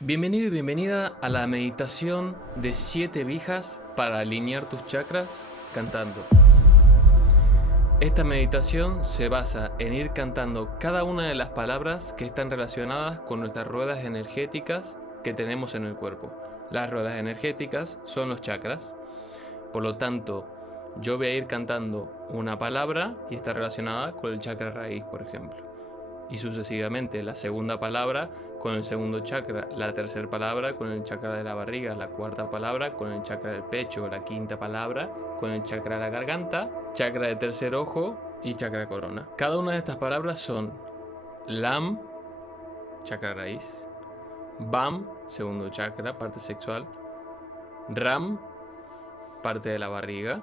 Bienvenido y bienvenida a la meditación de 7 vijas para alinear tus chakras cantando. Esta meditación se basa en ir cantando cada una de las palabras que están relacionadas con nuestras ruedas energéticas que tenemos en el cuerpo. Las ruedas energéticas son los chakras. Por lo tanto, yo voy a ir cantando una palabra y está relacionada con el chakra raíz, por ejemplo. Y sucesivamente, la segunda palabra con el segundo chakra, la tercera palabra con el chakra de la barriga, la cuarta palabra con el chakra del pecho, la quinta palabra con el chakra de la garganta, chakra de tercer ojo y chakra corona. Cada una de estas palabras son Lam, chakra raíz, Bam, segundo chakra, parte sexual, Ram, parte de la barriga,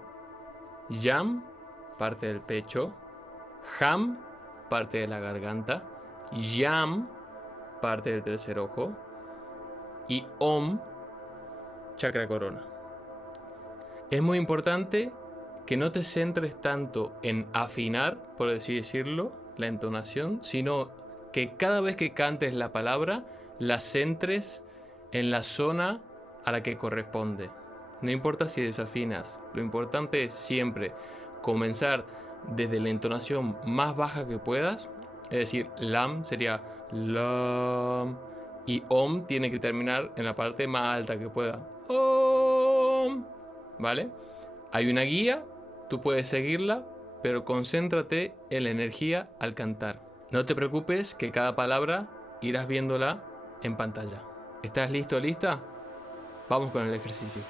Yam, parte del pecho, Ham, parte de la garganta, Yam, parte del tercer ojo, y Om, chakra corona. Es muy importante que no te centres tanto en afinar, por así decirlo, la entonación, sino que cada vez que cantes la palabra, la centres en la zona a la que corresponde. No importa si desafinas, lo importante es siempre comenzar desde la entonación más baja que puedas, es decir, Lam sería Lam, y Om tiene que terminar en la parte más alta que pueda. Om, ¿vale? Hay una guía, tú puedes seguirla, pero concéntrate en la energía al cantar. No te preocupes que cada palabra irás viéndola en pantalla. ¿Estás listo, lista? Vamos con el ejercicio.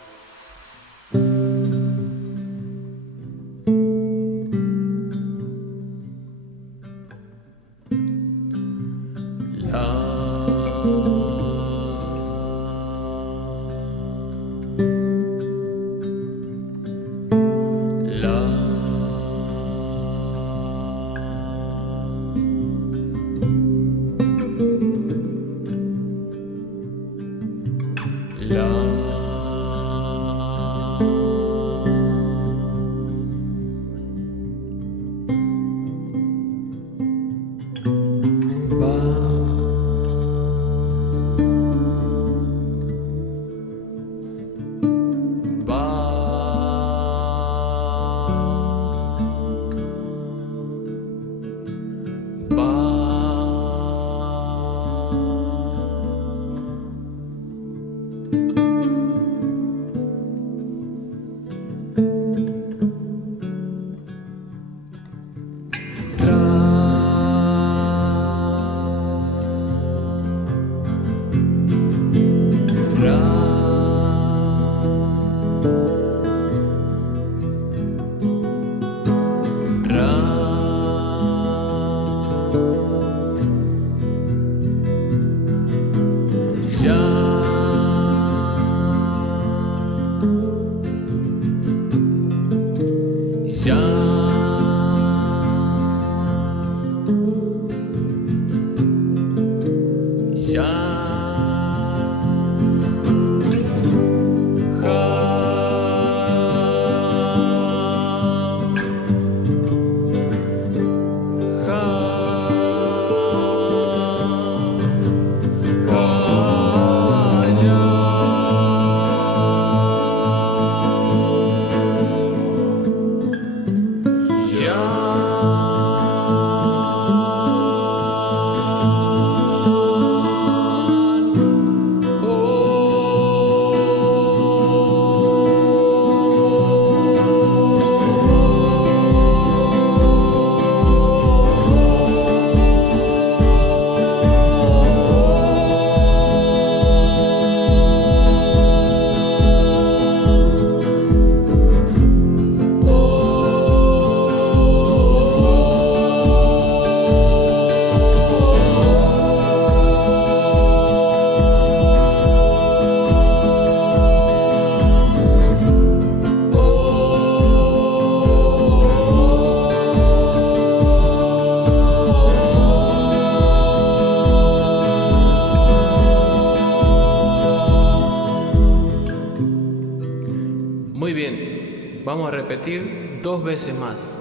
Muy bien, vamos a repetir 2 veces más.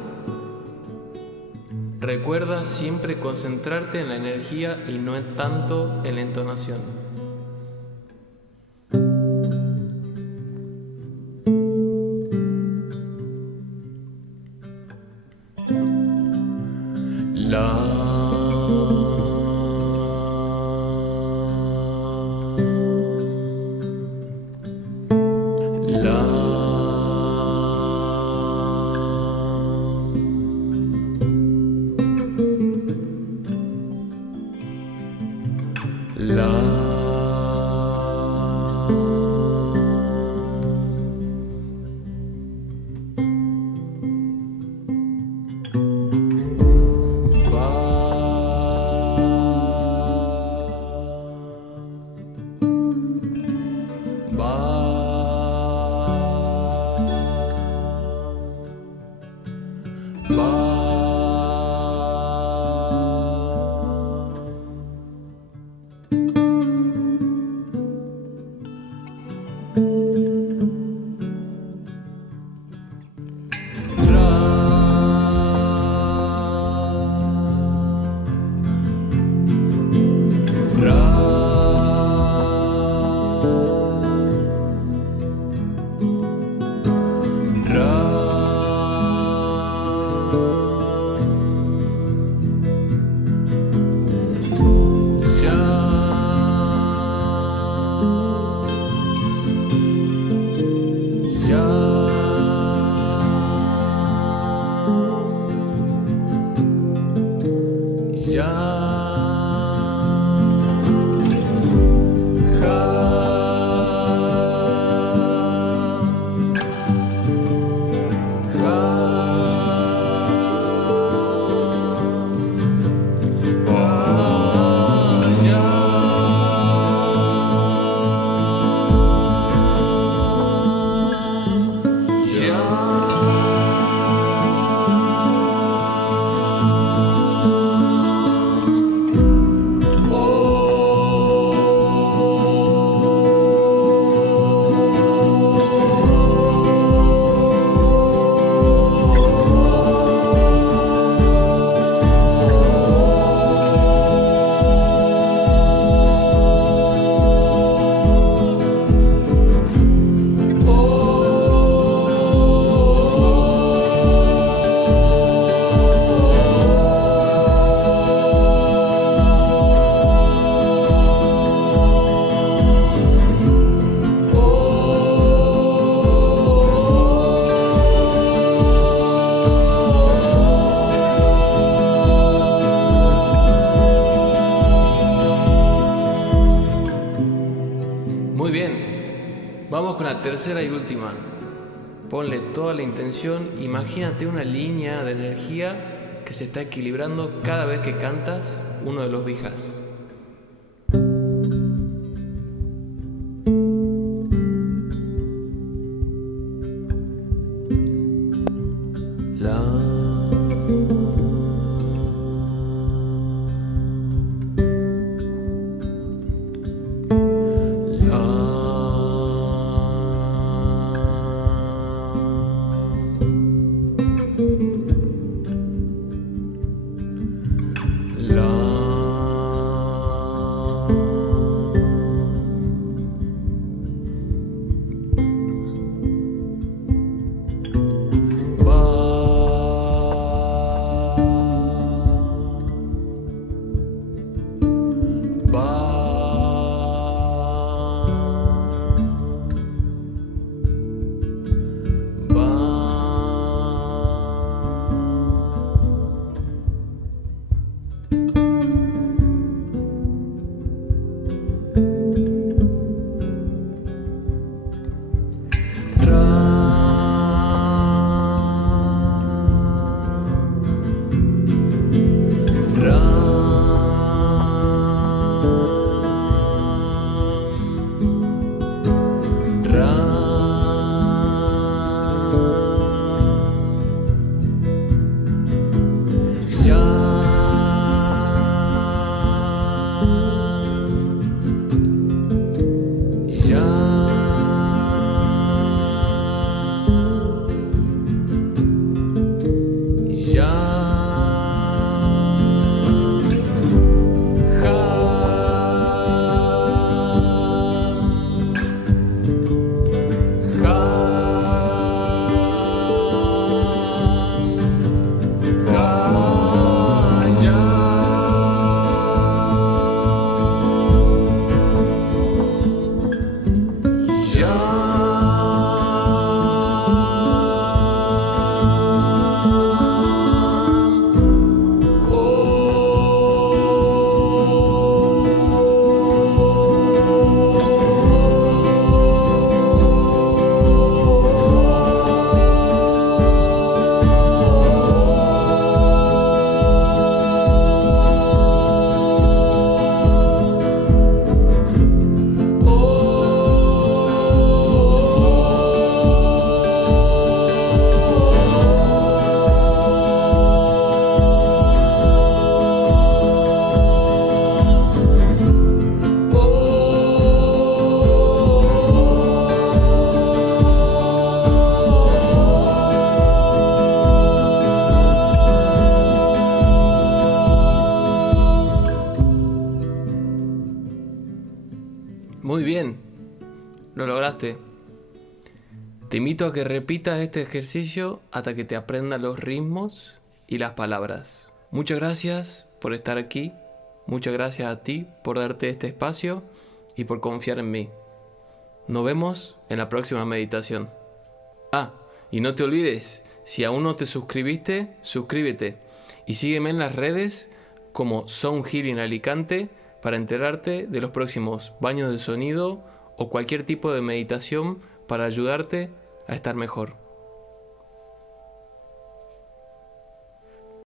Recuerda siempre concentrarte en la energía y no tanto en la entonación. Vamos con la tercera y última. Ponle toda la intención, imagínate una línea de energía que se está equilibrando cada vez que cantas uno de los vijas. Muy bien, lo lograste. Te invito a que repitas este ejercicio hasta que te aprendas los ritmos y las palabras. Muchas gracias por estar aquí. Muchas gracias a ti por darte este espacio y por confiar en mí. Nos vemos en la próxima meditación. Y no te olvides, si aún no te suscribiste, suscríbete y sígueme en las redes como Sound Healing Alicante para enterarte de los próximos baños de sonido o cualquier tipo de meditación para ayudarte a estar mejor.